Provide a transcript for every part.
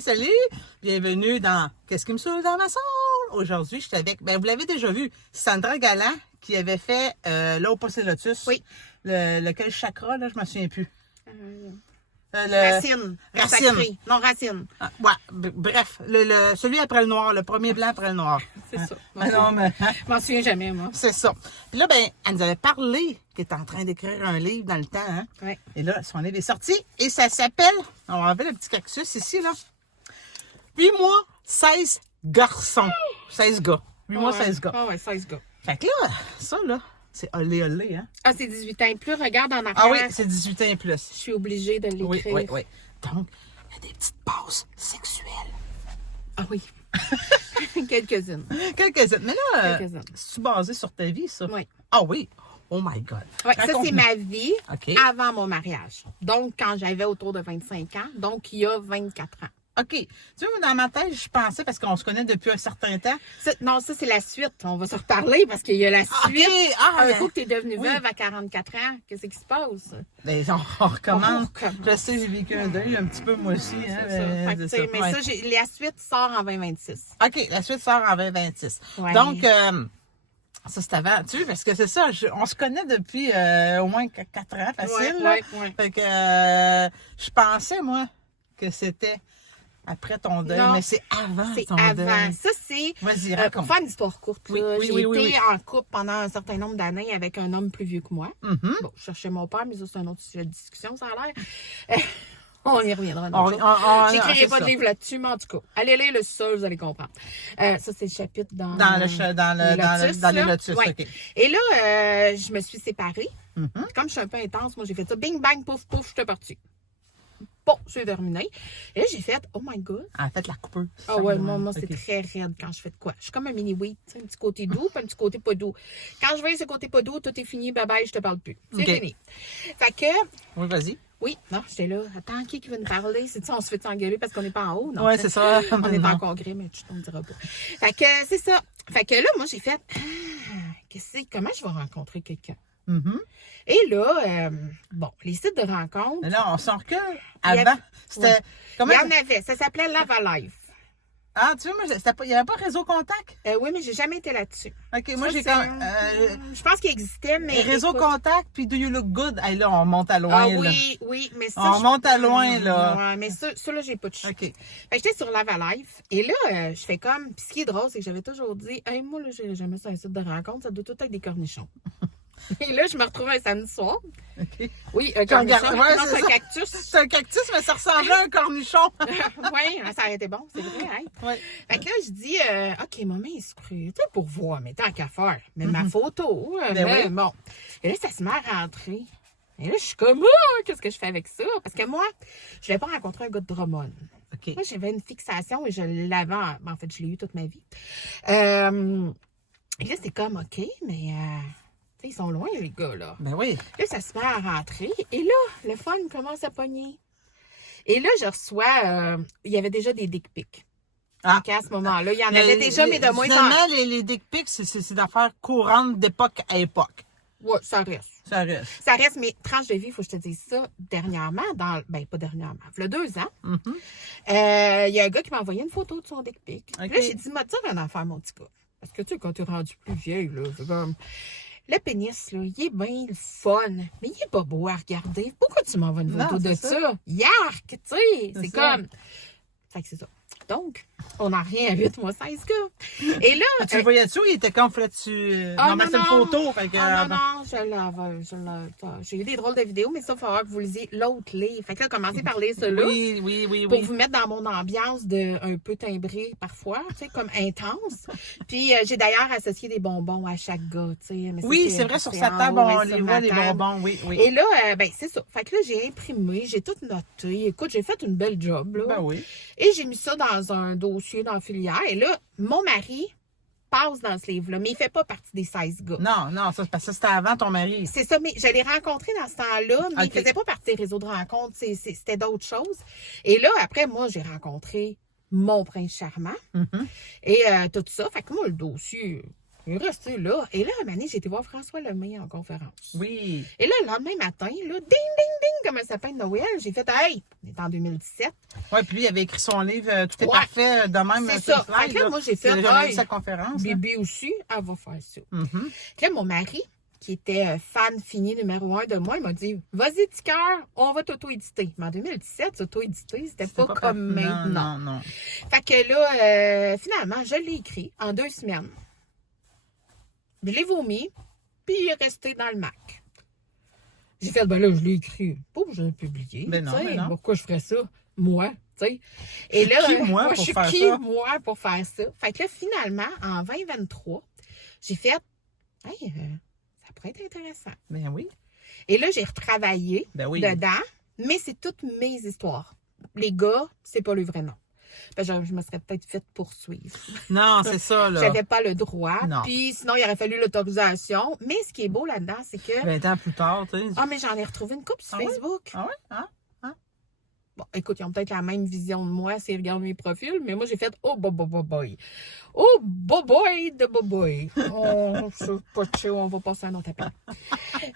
Salut! Bienvenue dans Qu'est-ce qui me saoule dans ma soul? Aujourd'hui, je suis avec, vous l'avez déjà vu, Sandra Galland qui avait fait l'Opus Lotus. Oui. Lequel chakra, là, je me souviens plus. Racine. Racine. Sacré. Non, racine. Ah, ouais, bref, celui après le noir, le premier blanc après le noir. C'est ça. Non, mais... Je m'en souviens jamais, moi. C'est ça. Puis là, elle nous avait parlé qu'elle était en train d'écrire un livre dans le temps. Hein? Oui. Et là, son livre est sorti et ça s'appelle, on va enlever le petit cactus ici, là. 8 mois, 16 garçons. 16 gars. 8 mois, 16 gars. Ah ouais, 16 gars. Fait que là, ça, là, c'est olé, olé, hein. Ah, c'est 18 ans et plus. Regarde en arrière. Ah oui, c'est 18 ans et plus. Je suis obligée de l'écrire. Oui. Donc, il y a des petites passes sexuelles. Ah oui. Quelques-unes. Quelques-unes. Mais là, Quelques-unes. c'est-tu basé sur ta vie, ça? Oui. Ah oui. Oh my God. Oui, ça, c'est Raconte-nous. ma vie OK. avant mon mariage. Donc, quand j'avais autour de 25 ans. Donc, il y a 24 ans. OK. Tu vois, moi, dans ma tête, je pensais, parce qu'on se connaît depuis un certain temps. Non, ça, c'est la suite. On va se reparler parce qu'il y a la suite. OK. Un coup que tu es devenue oui. veuve à 44 ans, qu'est-ce qui se passe? Ben, on recommence. On recommence. Je sais, j'ai vécu un deuil un petit peu, moi aussi. Hein, C'est ça. Fait que, c'est tu sais, mais ouais. ça, la suite sort en 2026. OK, la suite sort en 2026. Ouais. Donc, ça, c'est avant, tu sais, parce que c'est ça, on se connaît depuis au moins 4 ans, facile. Ouais, là. ouais, ouais. Fait que je pensais, moi, que c'était après ton deuil, Non, mais c'est avant C'est ton avant. deuil. Ça, c'est... Vas-y, pour raconte. faire une histoire courte, là, Oui, j'ai oui, été oui. en couple pendant un certain nombre d'années avec un homme plus vieux que moi. Mhm. Bon, je cherchais mon père, mais ça, c'est un autre sujet de discussion, ça a l'air. On y reviendra. une autre fois. J'écrirai c'est pas de ça. livre là-dessus, mais en tout cas, allez lire le sol, vous allez comprendre. Ça, c'est le chapitre dans les lotus, là. Ouais. OK. Et là, je me suis séparée. Mhm. Puis comme je suis un peu intense, moi, j'ai fait ça. Bing, bang, pouf, pouf, je suis partie. Bon, c'est terminé. Et là, j'ai fait, oh my God. En fait, la coupeuse. Ah ouais, moi c'est OK. très raide quand je fais de quoi. Je suis comme un mini-weed, tu sais, un petit côté doux, puis un petit côté pas doux. Quand je vais ce côté pas doux, tout est fini, bye bye, je te parle plus. C'est OK. fini. Fait que, Oui, vas-y. oui, non, j'étais là. Attends, qui veut nous parler? C'est ça, on se fait engueuler parce qu'on n'est pas en haut, non? Oui, c'est ça. On est Non. en congrès, mais tu t'en diras pas. Fait que, c'est ça. Fait que là, moi, j'ai fait, comment je vais rencontrer quelqu'un? Mhm. Et là, bon, les sites de rencontres, Mais là, on s'en recule. Il y Avant, avait- c'était... il Comment... y en avait. Ça s'appelait Lavalife. Ah, tu vois, moi, il n'y avait pas Réseau Contact? Oui, mais j'ai jamais été là-dessus. OK, moi, Ça, j'ai c'est comme... je pense qu'il existait, mais. Réseau écoute, Contact, puis Do You Look Good? Hey, là, on monte à loin, Ah là. oui, mais ça. On monte à loin, là. Ouais, mais ça là, j'ai pas de chute. OK. Fait que j'étais sur Lavalife. Et là, je fais comme. Puis ce qui est drôle, c'est que j'avais toujours dit, hey, moi, là, j'ai jamais sur un site de rencontre, ça doit tout être des cornichons. Et là, je me retrouvais un samedi soir. OK. Oui, un cornichon. regardes- ouais, non, c'est c'est un ça. cactus. C'est un cactus, mais ça ressemblait à un cornichon. Oui, ça aurait été bon, c'est vrai, hein? Ouais. Fait que là, je dis, OK, maman inscrit, tu sais, pour voir, mais tant qu'à faire. Mais ma photo, Ben mais oui. bon. Et là, ça se met à rentrer. Et là, je suis comme, ah, qu'est-ce que je fais avec ça? Parce que moi, je n'avais pas rencontré un gars de Drummond. OK. Moi, j'avais une fixation et je l'avais, en fait, je l'ai eu toute ma vie. Et là, c'est comme, OK, mais, tu sais, ils sont loin, les gars, là. Ben oui. Là, ça se met à rentrer. Et là, le fun commence à pogner. Et là, je reçois, il y avait déjà des dick pics. Ah. Donc, à ce moment-là, il y en avait déjà, mais de moins en Finalement, les dick pics, c'est d'affaires courantes d'époque à époque. Ouais, ça reste. Ça reste. Ça reste, mais tranche de vie, il faut que je te dise ça, dernièrement, pas dernièrement, il y a 2 ans, Mhm. il y a un gars qui m'a envoyé une photo de son dick pic. OK. Là, j'ai dit, m'a dit une affaire, mon petit gars. Parce que, tu sais, quand tu es rendu plus vieille, là, c'est comme... Le pénis, là, il est bien le fun, mais il est pas beau à regarder. Pourquoi tu m'envoies une Non, photo de c'est ça? Yark, tu sais, c'est ça. comme... Fait que c'est ça. Donc, on n'a rien à 8 mois 16 gars. Et là... Tu le voyais-tu ou il était comme, fallait-tu... Ah, non, mais c'est une photo, fait que... Ah, non, je l'avais. J'ai eu des drôles de vidéos, mais ça, il va falloir que vous lisiez l'autre livre. Fait que là, commencez par lire cela. Oui. Pour vous mettre dans mon ambiance de un peu timbré parfois, tu sais, comme intense. Puis, j'ai d'ailleurs associé des bonbons à chaque gars, tu sais. Mais ça, Oui, c'est vrai, sur sa en table, haut, on oui, les sur voit, ma les table. bonbons, oui. Et là, c'est ça. Fait que là, j'ai imprimé, j'ai tout noté. Écoute, j'ai fait une belle job, là. Ben oui. Et j'ai mis ça dans un dossier dans la filière. Et là, mon mari passe dans ce livre-là, mais il fait pas partie des 16 gars. Non, ça, parce que c'était avant ton mari. C'est ça, mais je l'ai rencontré dans ce temps-là, mais OK. il faisait pas partie des réseaux de rencontres, c'était d'autres choses. Et là, après, moi, j'ai rencontré mon prince charmant Mhm. et tout ça. Fait que moi, le dossier, Il est resté là. Et là, à un moment donné, j'ai été voir François Lemay en conférence. Oui. Et là, le lendemain matin, là, ding, ding, ding, comme un sapin de Noël, j'ai fait, hey, on est en 2017. Oui, puis lui, il avait écrit son livre Tout est Ouais. parfait de même. C'est sur ça. le slide, Fait que là, moi, j'ai fait, J'ai jamais vu hey, sa conférence. là. Bibi aussi, elle va faire ça. Mhm. Puis là, mon mari, qui était fan fini numéro 1 de moi, il m'a dit, vas-y, petit cœur, on va t'auto-éditer. Mais en 2017, s'auto-éditer, c'était pas comme maintenant. Non. Fait que là, finalement, je l'ai écrit en 2 semaines. Je l'ai vomi, puis il est resté dans le Mac. J'ai fait, ben là, je l'ai écrit. Pas que je l'ai publié. Ben non, tu sais, ben non. Pourquoi je ferais ça? Moi, tu sais. Et là, qui, moi, je pour suis faire qui, ça? moi, pour faire ça? Fait que là, finalement, en 2023, j'ai fait, hey, ça pourrait être intéressant. Ben oui. Et là, j'ai retravaillé Ben oui. dedans, mais c'est toutes mes histoires. Les gars, c'est pas le vrai nom. Ben, je me serais peut-être fait poursuivre. Non, c'est ça, là. J'avais pas le droit. Non. Puis sinon, il aurait fallu l'autorisation. Mais ce qui est beau là-dedans, c'est que... 20 ans plus tard, tu sais. Ah, mais j'en ai retrouvé une couple sur Ah ouais? Facebook. Ah ouais? Hein? Bon, écoute, ils ont peut-être la même vision de moi s'ils regardent mes profils, mais moi, j'ai fait « Oh, boy. Oh, boy de boy. Oh, c'est pas chill, on va passer à un autre appel. »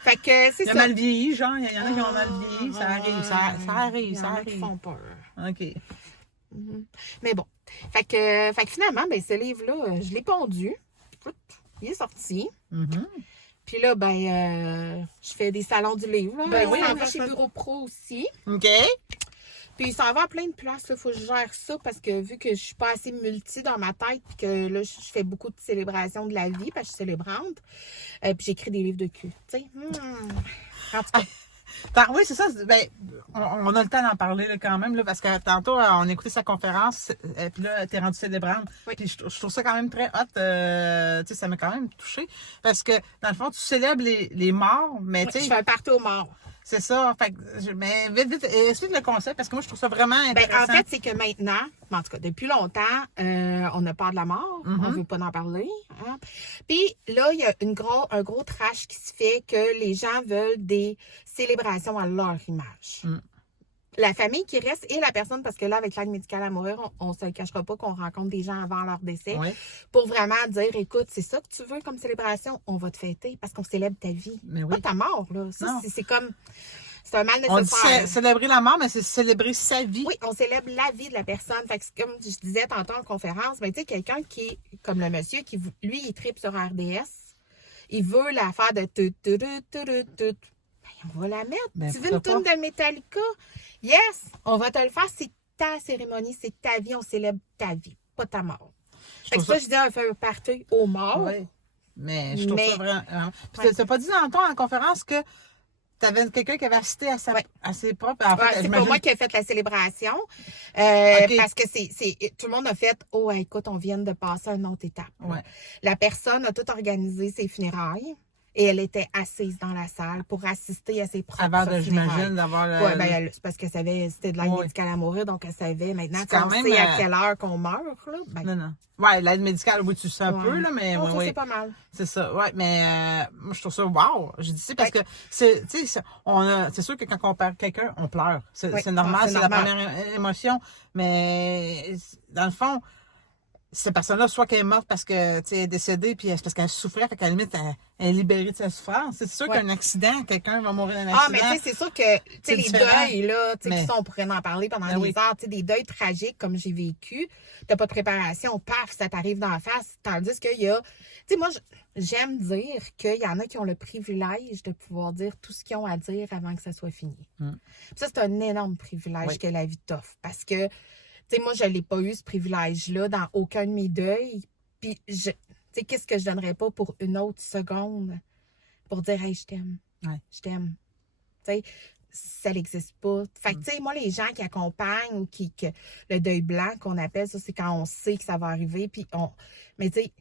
Fait que c'est Il a ça. mal vieilli, genre. Il y en a qui ont mal vieilli. Ça arrive, ça arrive, Il y en ça a qui arrive. font peur. OK. Mhm. Mais bon. Fait que finalement, ben, ce livre-là, je l'ai pondu. Il est sorti. Mhm. Puis là, ben, je fais des salons du livre. Là. Ben oui, Ça on va fait chez ça. Bureau Pro aussi. OK. Puis ça va à plein de places. Il faut que je gère ça parce que vu que je suis pas assez multi dans ma tête, puis que là, je fais beaucoup de célébrations de la vie, parce que je suis célébrante, puis j'écris des livres de cul. Tu sais, en tout cas. Oui, c'est ça. Ben, on a le temps d'en parler là, quand même, là, parce que tantôt, on a écouté sa conférence, puis là, t'es rendue célébrante. Oui. Puis je trouve ça quand même très hot. Tu sais, ça m'a quand même touchée. Parce que, dans le fond, tu célèbres les morts, mais tu Je sais, fais un party aux morts. c'est ça. Fait que, mais vite, explique le concept, parce que moi, je trouve ça vraiment Ben, intéressant. en fait, c'est que maintenant, en tout cas, depuis longtemps, on a peur de la mort. On veut pas en parler. Hein. Puis là, il y a un gros trash qui se fait que les gens veulent des célébrations à leur image. La famille qui reste et la personne, parce que là, avec l'aide médicale à mourir, on se le cachera pas qu'on rencontre des gens avant leur décès Oui. pour vraiment dire, écoute, c'est ça que tu veux comme célébration, on va te fêter parce qu'on célèbre ta vie. Mais oui. Pas ta mort, là. Ça, Non. c'est comme... C'est un mal On dit nécessaire. célébrer la mort, mais c'est célébrer sa vie. Oui, on célèbre la vie de la personne. Fait que c'est comme je disais tantôt en conférence, ben, tu sais, quelqu'un qui est comme le monsieur qui, lui, il tripe sur RDS. Il veut la faire de tout. Ben, on va la mettre. Ben, tu veux une pourquoi tune de Metallica? Yes! On va te le faire. C'est ta cérémonie, c'est ta vie. On célèbre ta vie, pas ta mort. Fait que trouve ça, je dis, on fait un party aux morts. Oui. Mais je trouve Mais- ça vraiment. Ouais. Tu n'as pas dit dans ton en conférence que tu avais quelqu'un qui avait assisté à, Ouais. à ses propres. En fait, Ouais, c'est pas j'imagine- moi qui ai fait la célébration. Ok. Parce que tout le monde a fait, oh, écoute, on vient de passer à une autre étape. Ouais. La personne a tout organisé ses funérailles et elle était assise dans la salle pour assister à ses propres Avant de, funérailles. j'imagine, d'avoir le. Oui, ben, c'est parce qu'elle savait, c'était de l'aide Oui. médicale à mourir, donc elle savait maintenant C'est quand qu'on même, sait à quelle heure qu'on meurt. Là. Ben, Non, non. Ouais, l'aide médicale, oui, tu le sais un ouais. peu, là, mais Oh, oui, ça, oui. c'est pas mal. C'est ça, ouais, mais moi, je trouve ça wow. J'ai dit ça parce que, c'est, tu sais, c'est sûr que quand on perd quelqu'un, on pleure. C'est Oui, normal, c'est c'est la normal. première émotion, mais dans le fond, cette personne-là, soit qu'elle est morte parce que, tu sais, elle est décédée, puis c'est parce qu'elle souffrait, fait qu'à la limite, elle est libérée de sa souffrance. C'est sûr Ouais. qu'un accident, quelqu'un va mourir d'un Ah, mais accident. tu sais, c'est sûr que tu sais, C'est les différent. deuils, là, tu sais, Mais- qui sont, on pourrait en parler pendant Ben des oui. heures, tu sais, des deuils tragiques comme j'ai vécu, t'as pas de préparation, paf, ça t'arrive d'en face. Tandis qu'il y a, tu sais, moi, j'aime dire qu'il y en a qui ont le privilège de pouvoir dire tout ce qu'ils ont à dire avant que ça soit fini. Puis ça, c'est un énorme privilège Oui. que la vie t'offre. Parce que, tu sais, moi, je l'ai pas eu, ce privilège-là, dans aucun de mes deuils. Puis, tu sais, qu'est-ce que je donnerais pas pour une autre seconde pour dire, hey, je t'aime. Ouais. Je t'aime. Tu sais, ça n'existe pas. Fait que, tu sais, moi, les gens qui accompagnent ou que le deuil blanc qu'on appelle, ça, c'est quand on sait que ça va arriver. Puis mais tu sais,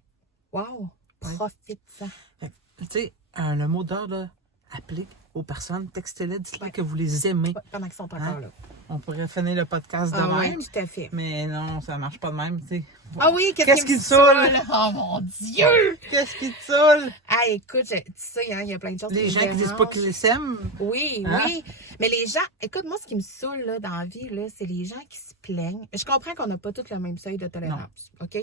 wow, profite-en. Fait que, tu sais, le mot d'ordre, applique aux personnes, textez-les, dites-leur que vous les aimez. Ouais, pendant qu'ils sont encore Hein? là. On pourrait finir le podcast de Ah, même, oui, tout à fait. mais non, ça marche pas de même, tu sais. Ah oui, Qu'est-ce qui me te saoule? Oh mon Dieu! Qu'est-ce qui te saoule? Ah, écoute, tu sais, hein, il y a plein de choses Les qui gens me qui disent pas dérangent. qu'ils s'aiment. Oui, Hein? oui. Mais les gens, écoute, moi, ce qui me saoule là, dans la vie, là, c'est les gens qui se plaignent. Je comprends qu'on n'a pas tous le même seuil de tolérance. OK?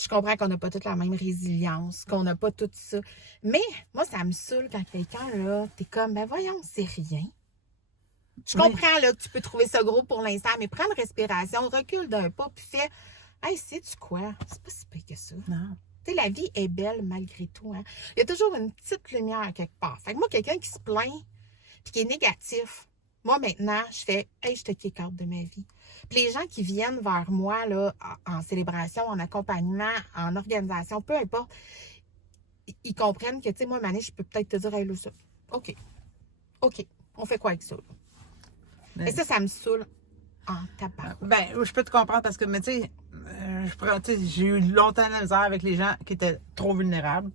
Je comprends qu'on n'a pas toute la même résilience, qu'on n'a pas tout ça. Mais moi, ça me saoule quand quelqu'un, là, t'es comme, ben voyons, c'est rien. Je comprends là, que tu peux trouver ça gros pour l'instant, mais prends une respiration, recule d'un pas, puis fais, hey, sais-tu quoi? C'est pas si pire que ça. Non. Tu sais, la vie est belle malgré tout. Hein? Il y a toujours une petite lumière quelque part. Fait que moi, quelqu'un qui se plaint puis qui est négatif, moi, maintenant, je fais « Hey, je te kick out de ma vie ». Puis les gens qui viennent vers moi là, en célébration, en accompagnement, en organisation, peu importe, ils comprennent que, tu sais, moi, Mané, je peux peut-être te dire « Hey, là, ça, OK, on fait quoi avec ça? » Et ça me saoule en tabac. Ben, je peux te comprendre parce que, mais tu sais, j'ai eu longtemps la misère avec les gens qui étaient trop vulnérables.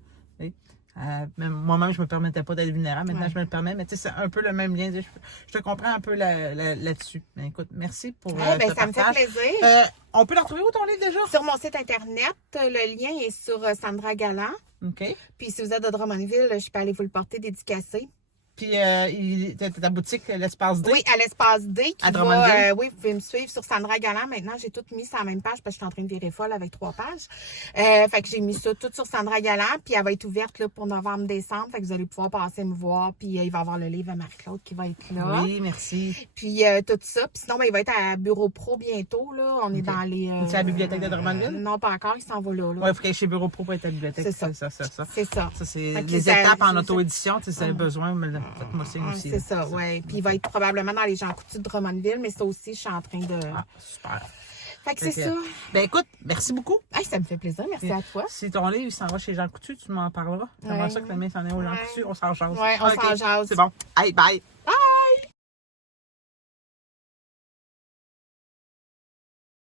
Même moi-même, je me permettais pas d'être vulnérable. Maintenant, je me le permets. Mais tu sais, c'est un peu le même lien. Je te comprends un peu là-dessus. Mais écoute, merci pour Ben, ce ça me fait partage. plaisir. On peut le retrouver où ton livre déjà? Sur mon site internet, le lien est sur Sandra Galland. OK. Puis si vous êtes de Drummondville, je peux aller vous le porter dédicacé. Puis, ta boutique, l'Espace D. Oui, à l'Espace D. À Drummondville. Oui, vous pouvez me suivre sur Sandra Galland. Maintenant, j'ai tout mis sur la même page parce que je suis en train de virer folle avec 3 pages. Fait que j'ai mis ça tout sur Sandra Galland. Puis elle va être ouverte là, pour novembre-décembre. Fait que vous allez pouvoir passer me voir. Puis il va y avoir le livre à Marie-Claude qui va être là. Oui, merci. Puis tout ça. Puis sinon, il va être à Bureau Pro bientôt. Là. On est dans les... C'est à la bibliothèque de Drummondville? Non, pas encore. Il s'en va là. Oui, il faut qu'elle chez Bureau Pro pour être à la bibliothèque. C'est ça. C'est ça. Ça, c'est Fait que les ça- étapes en c'est- auto-édition. Si vous avez besoin, faites-moi signe aussi. C'est ça, oui. Puis il va être probablement dans les gens coutus de Drummondville, mais ça aussi, je suis en train de... Ah, super. Fait que c'est ça. Ben écoute, merci beaucoup. Hey, ça me fait plaisir. Merci à toi. Si ton livre s'en va chez Jean Coutu, tu m'en parleras. Comment Ouais. ça que le mien s'en est au Jean Ouais. Coutu? On s'en jase. Ouais, on Ok, s'en jase. C'est bon. Hey, bye.